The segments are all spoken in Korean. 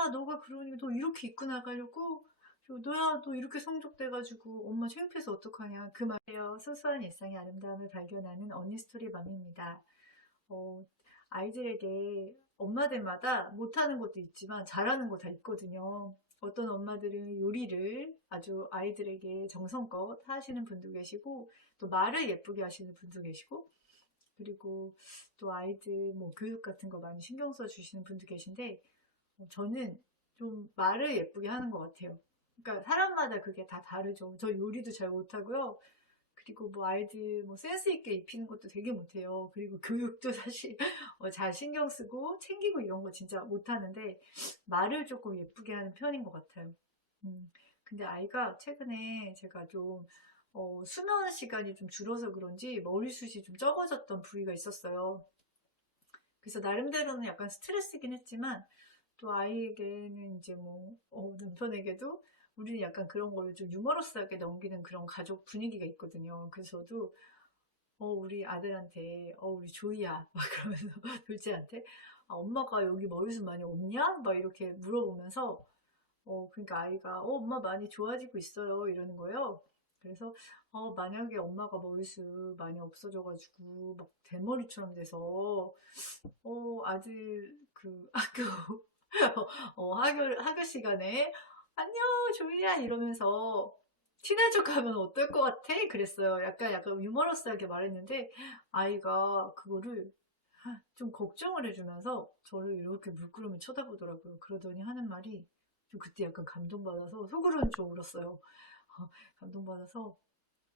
야 너가 그러니 너 이렇게 입고 나가려고? 너야 너 이렇게 성적돼가지고 엄마 창피해서 어떡하냐? 그 말이에요. 소소한 일상의 아름다움을 발견하는 언니 스토리 맘입니다. 어, 아이들에게 엄마들마다 못하는 것도 있지만 잘하는 거 다 있거든요. 어떤 엄마들은 요리를 아주 아이들에게 정성껏 하시는 분도 계시고 또 말을 예쁘게 하시는 분도 계시고 그리고 또 아이들 뭐 교육 같은 거 많이 신경 써 주시는 분도 계신데 어, 저는 좀 말을 예쁘게 하는 것 같아요. 그러니까 사람마다 그게 다 다르죠. 저 요리도 잘 못하고요. 그리고 뭐 아이들 뭐 센스 있게 입히는 것도 되게 못해요. 그리고 교육도 사실 어, 잘 신경 쓰고 챙기고 이런 거 진짜 못하는데 말을 조금 예쁘게 하는 편인 것 같아요. 음, 근데 아이가 최근에 제가 좀 어, 수면 시간이 좀 줄어서 그런지 머리숱이 좀 적어졌던 부위가 있었어요. 그래서 나름대로는 약간 스트레스긴 했지만 또 아이에게는 이제 뭐 어, 남편에게도 우리는 약간 그런 거를 좀 유머러스하게 넘기는 그런 가족 분위기가 있거든요. 그래서 저도 어, 우리 아들한테 어, 우리 조이야 막 그러면서 둘째한테 아, 엄마가 여기 머리숱 많이 없냐? 막 이렇게 물어보면서 어, 그러니까 아이가 어, 엄마 많이 좋아지고 있어요 이러는 거예요. 그래서 어, 만약에 엄마가 머리숱 많이 없어져가지고 막 대머리처럼 돼서 어, 아들 그 학교 어, 학교 학교 시간에 안녕 조이야 이러면서 친한 척하면 어떨 것 같아? 그랬어요. 약간 약간 유머러스하게 말했는데 아이가 그거를 좀 걱정을 해주면서 저를 이렇게 물끄러미 쳐다보더라고요. 그러더니 하는 말이 좀 그때 약간 감동받아서 속으로는 좀 울었어요. 어, 감동받아서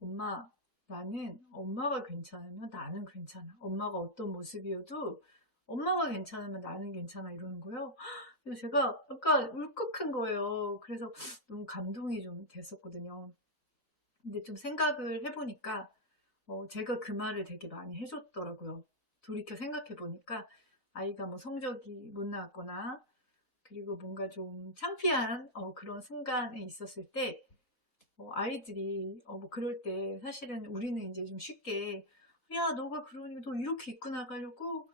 엄마 나는 엄마가 괜찮으면 나는 괜찮아. 엄마가 어떤 모습이어도 엄마가 괜찮으면 나는 괜찮아 이러는 거예요. 그래서 제가 약간 울컥한 거예요. 그래서 너무 감동이 좀 됐었거든요. 근데 좀 생각을 해보니까 어, 제가 그 말을 되게 많이 해줬더라고요. 돌이켜 생각해 보니까 아이가 뭐 성적이 못 나왔거나 그리고 뭔가 좀 창피한 어, 그런 순간에 있었을 때 어, 아이들이 어, 뭐 그럴 때 사실은 우리는 이제 좀 쉽게 야 너가 그러니 너 이렇게 입고 나가려고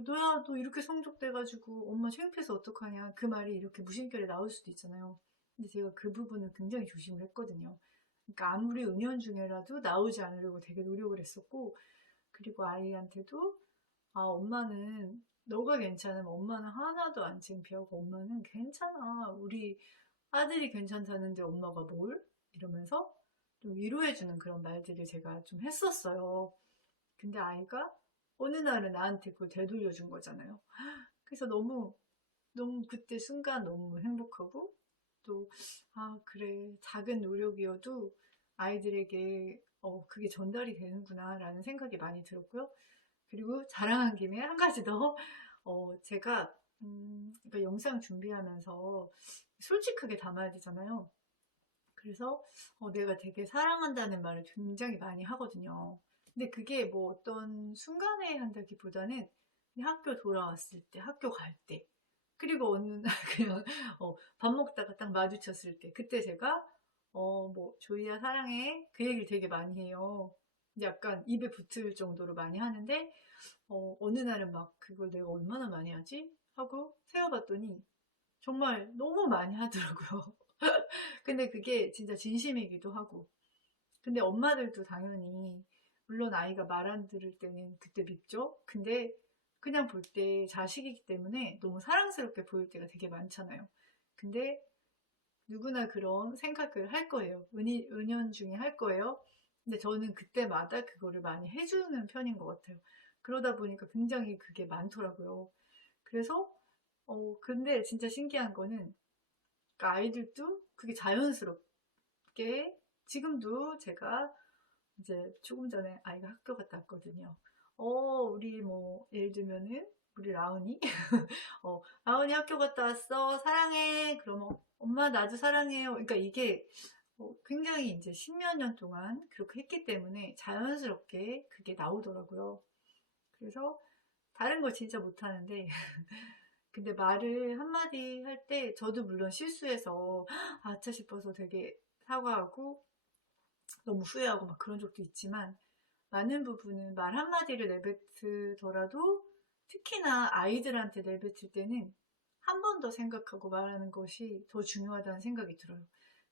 너야 너 이렇게 성적돼가지고 엄마 창피해서 어떡하냐 그 말이 이렇게 무심결에 나올 수도 있잖아요. 근데 제가 그 부분을 굉장히 조심을 했거든요. 그러니까 아무리 은연 중에라도 나오지 않으려고 되게 노력을 했었고 그리고 아이한테도 아 엄마는 너가 괜찮으면 엄마는 하나도 안 창피하고 엄마는 괜찮아 우리 아들이 괜찮다는데 엄마가 뭘? 이러면서 좀 위로해주는 그런 말들을 제가 좀 했었어요. 근데 아이가 어느 날은 나한테 그걸 되돌려준 거잖아요. 그래서 너무 너무 그때 순간 너무 행복하고 또 아 그래 작은 노력이어도 아이들에게 어 그게 전달이 되는구나 라는 생각이 많이 들었고요. 그리고 자랑한 김에 한 가지 더 어, 제가 음, 그러니까 영상 준비하면서 솔직하게 담아야 되잖아요. 그래서 어, 내가 되게 사랑한다는 말을 굉장히 많이 하거든요. 근데 그게 뭐 어떤 순간에 한다기보다는 학교 돌아왔을 때, 학교 갈 때, 그리고 어느 날 그냥 어, 밥 먹다가 딱 마주쳤을 때, 그때 제가 어, 뭐 조이야 사랑해 그 얘기를 되게 많이 해요. 약간 입에 붙을 정도로 많이 하는데 어, 어느 날은 막 그걸 내가 얼마나 많이 하지? 하고 세어봤더니 정말 너무 많이 하더라고요. 근데 그게 진짜 진심이기도 하고. 근데 엄마들도 당연히, 물론 아이가 말 안 들을 때는 그때 밉죠? 근데 그냥 볼 때 자식이기 때문에 너무 사랑스럽게 보일 때가 되게 많잖아요. 근데 누구나 그런 생각을 할 거예요. 은이, 은연 중에 할 거예요. 근데 저는 그때마다 그거를 많이 해주는 편인 것 같아요. 그러다 보니까 굉장히 그게 많더라고요. 그래서, 어, 근데 진짜 신기한 거는 그러니까 아이들도 그게 자연스럽게 지금도 제가 이제 조금 전에 아이가 학교 갔다 왔거든요. 어, 우리 뭐 예를 들면은 우리 라은이 어, 라은이 학교 갔다 왔어. 사랑해. 그러면 엄마 나도 사랑해요. 그러니까 이게 어, 굉장히 이제 십몇 년 동안 그렇게 했기 때문에 자연스럽게 그게 나오더라고요. 그래서 다른 거 진짜 못하는데 근데 말을 한마디 할 때 저도 물론 실수해서 아차 싶어서 되게 사과하고 너무 후회하고 막 그런 적도 있지만 많은 부분은 말 한마디를 내뱉더라도 특히나 아이들한테 내뱉을 때는 한 번 더 생각하고 말하는 것이 더 중요하다는 생각이 들어요.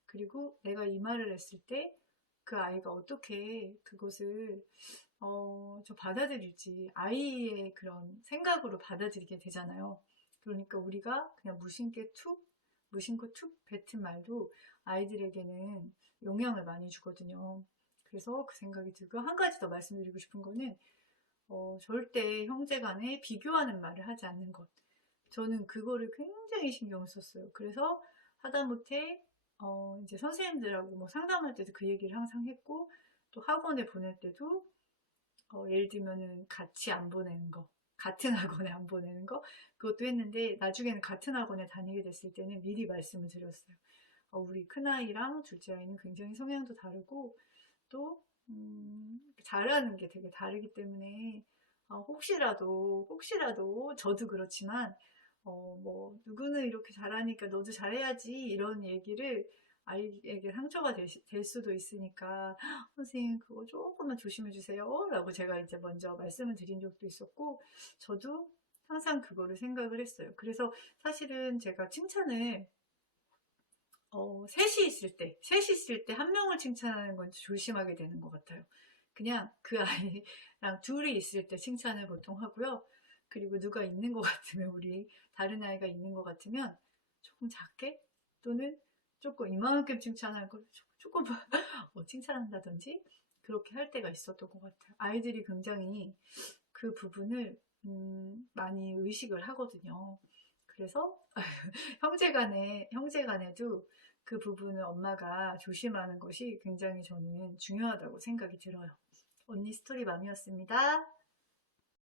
그리고 내가 이 말을 했을 때 그 아이가 어떻게 그것을 어, 저 받아들일지 아이의 그런 생각으로 받아들이게 되잖아요. 그러니까 우리가 그냥 무심게 툭, 무심코 툭 뱉은 말도 아이들에게는 영향을 많이 주거든요. 그래서 그 생각이 들고 한 가지 더 말씀드리고 싶은 거는 어, 절대 형제 간에 비교하는 말을 하지 않는 것. 저는 그거를 굉장히 신경을 썼어요. 그래서 하다못해 어, 이제 선생님들하고 뭐 상담할 때도 그 얘기를 항상 했고 또 학원에 보낼 때도 어, 예를 들면은 같이 안 보내는 거, 같은 학원에 안 보내는 거, 그것도 했는데 나중에는 같은 학원에 다니게 됐을 때는 미리 말씀을 드렸어요. 어, 우리 큰아이랑 둘째 아이는 굉장히 성향도 다르고 또 음, 잘하는 게 되게 다르기 때문에 어, 혹시라도 혹시라도 저도 그렇지만 어, 뭐 누구는 이렇게 잘하니까 너도 잘해야지 이런 얘기를 아이에게 상처가 될, 될 수도 있으니까 선생님 그거 조금만 조심해 주세요 라고 제가 이제 먼저 말씀을 드린 적도 있었고 저도 항상 그거를 생각을 했어요 그래서 사실은 제가 칭찬을 어, 셋이 있을 때, 셋이 있을 때 한 명을 칭찬하는 건 조심하게 되는 것 같아요. 그냥 그 아이랑 둘이 있을 때 칭찬을 보통 하고요. 그리고 누가 있는 것 같으면, 우리 다른 아이가 있는 것 같으면 조금 작게 또는 조금 이만큼 칭찬할 걸 조금 뭐 칭찬한다든지 그렇게 할 때가 있었던 것 같아요. 아이들이 굉장히 그 부분을 음, 많이 의식을 하거든요. 그래서 형제간에 형제간에도 그 부분을 엄마가 조심하는 것이 굉장히 저는 중요하다고 생각이 들어요. 언니 스토리 맘이었습니다.